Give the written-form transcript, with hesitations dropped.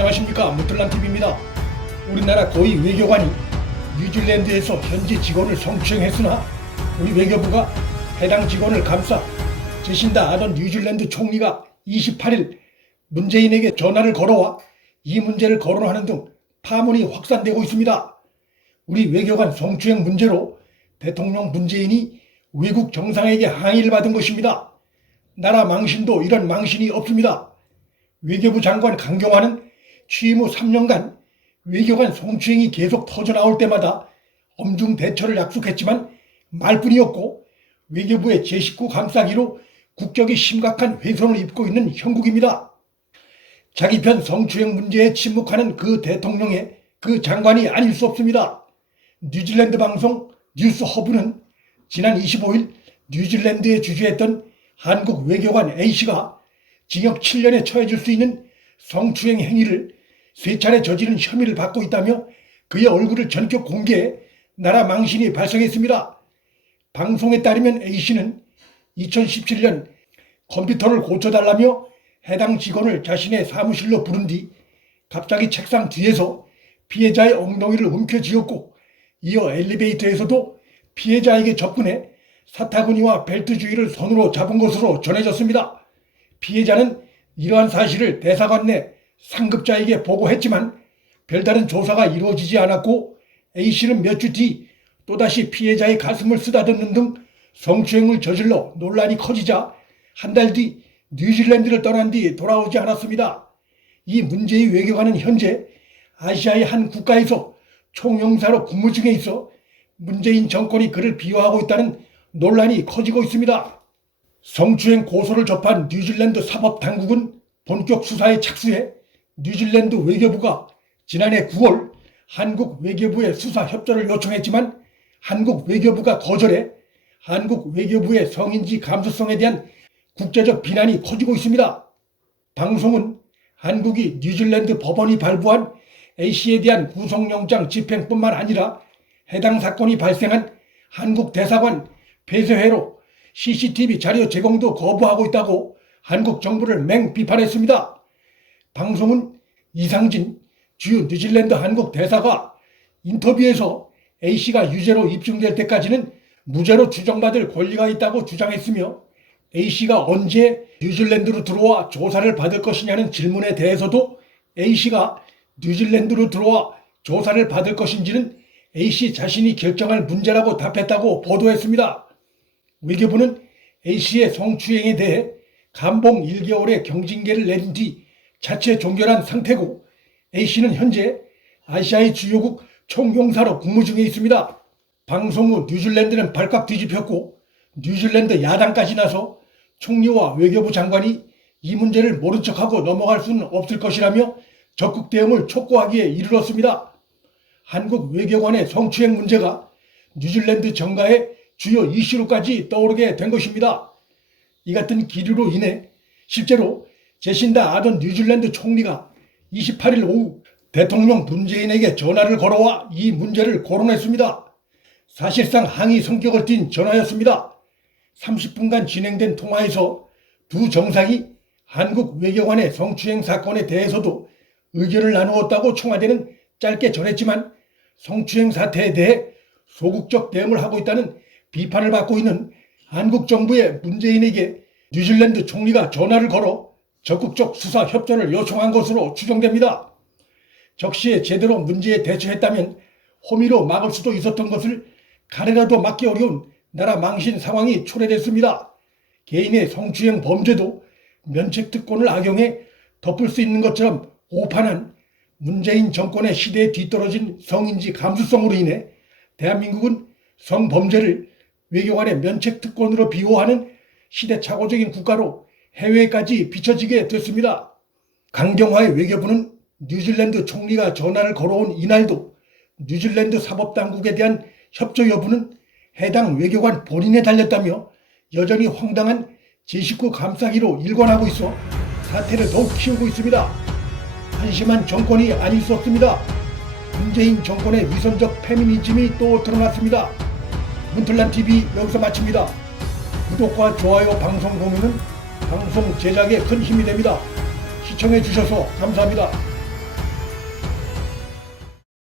안녕하십니까, 무틀란TV입니다. 우리나라 고위 외교관이 뉴질랜드에서 현지 직원을 성추행했으나 우리 외교부가 해당 직원을 감싸 제신다 아던 뉴질랜드 총리가 28일 문재인에게 전화를 걸어와 이 문제를 거론하는 등 파문이 확산되고 있습니다. 우리 외교관 성추행 문제로 대통령 문재인이 외국 정상에게 항의를 받은 것입니다. 나라 망신도 이런 망신이 없습니다. 외교부 장관 강경화는 취임 후 3년간 외교관 성추행이 계속 터져나올 때마다 엄중 대처를 약속했지만 말뿐이었고, 외교부의 제19 감싸기로 국격이 심각한 훼손을 입고 있는 형국입니다. 자기 편 성추행 문제에 침묵하는 그 대통령의 그 장관이 아닐 수 없습니다. 뉴질랜드 방송 뉴스허브는 지난 25일 뉴질랜드에 주재했던 한국 외교관 A씨가 징역 7년에 처해질 수 있는 성추행 행위를 3차례 저지른 혐의를 받고 있다며 그의 얼굴을 전격 공개해 나라 망신이 발생했습니다. 방송에 따르면 A씨는 2017년 컴퓨터를 고쳐달라며 해당 직원을 자신의 사무실로 부른 뒤 갑자기 책상 뒤에서 피해자의 엉덩이를 움켜쥐었고, 이어 엘리베이터에서도 피해자에게 접근해 사타구니와 벨트 주위를 손으로 잡은 것으로 전해졌습니다. 피해자는 이러한 사실을 대사관 내 상급자에게 보고했지만 별다른 조사가 이루어지지 않았고, A씨는 몇 주 뒤 또다시 피해자의 가슴을 쓰다듬는 등 성추행을 저질러 논란이 커지자 한 달 뒤 뉴질랜드를 떠난 뒤 돌아오지 않았습니다. 이 문제의 외교관은 현재 아시아의 한 국가에서 총영사로 근무 중에 있어 문재인 정권이 그를 비호하고 있다는 논란이 커지고 있습니다. 성추행 고소를 접한 뉴질랜드 사법당국은 본격 수사에 착수해 뉴질랜드 외교부가 지난해 9월 한국 외교부에 수사 협조를 요청했지만 한국 외교부가 거절해 한국 외교부의 성인지 감수성에 대한 국제적 비난이 커지고 있습니다. 방송은 한국이 뉴질랜드 법원이 발부한 A씨에 대한 구속영장 집행뿐만 아니라 해당 사건이 발생한 한국 대사관 폐쇄회로 CCTV 자료 제공도 거부하고 있다고 한국 정부를 맹비판했습니다. 방송은 이상진 주요 뉴질랜드 한국 대사가 인터뷰에서 A씨가 유죄로 입증될 때까지는 무죄로 추정받을 권리가 있다고 주장했으며, A씨가 언제 뉴질랜드로 들어와 조사를 받을 것이냐는 질문에 대해서도 A씨가 뉴질랜드로 들어와 조사를 받을 것인지는 A씨 자신이 결정할 문제라고 답했다고 보도했습니다. 외교부는 A씨의 성추행에 대해 감봉 1개월의 경징계를 내린 뒤 자체 종결한 상태고, A씨는 현재 아시아의 주요국 총용사로 근무 중에 있습니다. 방송 후 뉴질랜드는 발칵 뒤집혔고, 뉴질랜드 야당까지 나서 총리와 외교부 장관이 이 문제를 모른 척하고 넘어갈 수는 없을 것이라며 적극 대응을 촉구하기에 이르렀습니다. 한국 외교관의 성추행 문제가 뉴질랜드 정가의 주요 이슈로까지 떠오르게 된 것입니다. 이 같은 기류로 인해 실제로 제신다 아던 뉴질랜드 총리가 28일 오후 대통령 문재인에게 전화를 걸어와 이 문제를 거론했습니다. 사실상 항의 성격을 띤 전화였습니다. 30분간 진행된 통화에서 두 정상이 한국 외교관의 성추행 사건에 대해서도 의견을 나누었다고 청와대는 짧게 전했지만, 성추행 사태에 대해 소극적 대응을 하고 있다는 비판을 받고 있는 한국 정부의 문재인에게 뉴질랜드 총리가 전화를 걸어 적극적 수사 협조를 요청한 것으로 추정됩니다. 적시에 제대로 문제에 대처했다면 호미로 막을 수도 있었던 것을 가래라도 막기 어려운 나라 망신 상황이 초래됐습니다. 개인의 성추행 범죄도 면책특권을 악용해 덮을 수 있는 것처럼 오판한 문재인 정권의 시대에 뒤떨어진 성인지 감수성으로 인해 대한민국은 성범죄를 외교관의 면책특권으로 비호하는 시대착오적인 국가로 해외까지 비춰지게 됐습니다. 강경화의 외교부는 뉴질랜드 총리가 전화를 걸어온 이날도 뉴질랜드 사법당국에 대한 협조 여부는 해당 외교관 본인에 달렸다며 여전히 황당한 제19 감싸기로 일관하고 있어 사태를 더욱 키우고 있습니다. 한심한 정권이 아닐 수 없습니다. 문재인 정권의 위선적 페미니즘이 또 드러났습니다. 문틀란TV 여기서 마칩니다. 구독과 좋아요, 방송 공유는 방송 제작에 큰 힘이 됩니다. 시청해 주셔서 감사합니다.